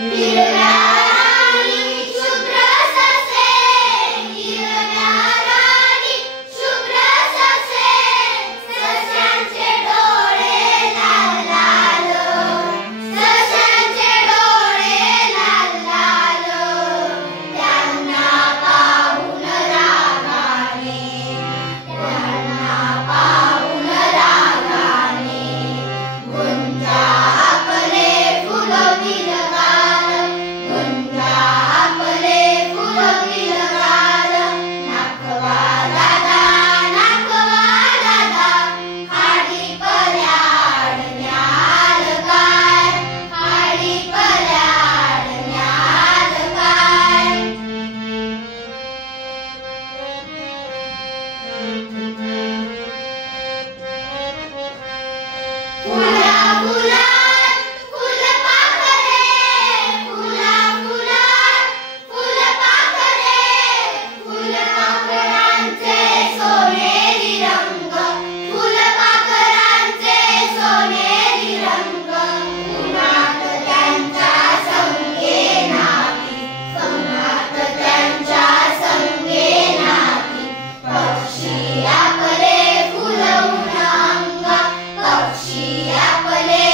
हिरव्या राणी शुभ्र ससे, हिरव्या राणी शुभ्र ससे, सस्यांचे डोळे लाल लाल, सस्यांचे डोळे लाल लाल, त्यांना पाहून रागाने, त्यांना पाहून रागाने, गुंजा आपले फुल विलगाल, गुंजा आपले फुल विलगाल, नाखवा दादा, नाखवा दादा, खाडी पल्याड न्याल काय, खाडी पल्याड न्याल काय. फुला फुलात फुलपाखरे, फुला फुलात फुलपाखरे, फुलपाखरांचे सोनेरी रंग, फुलपाखरांचे सोनेरी रंग, उन्हात त्यांच्या संगे नाती, उन्हात त्यांच्या संगे नाती, पक्षी आपले फुलवून अंग, पक्षी आपले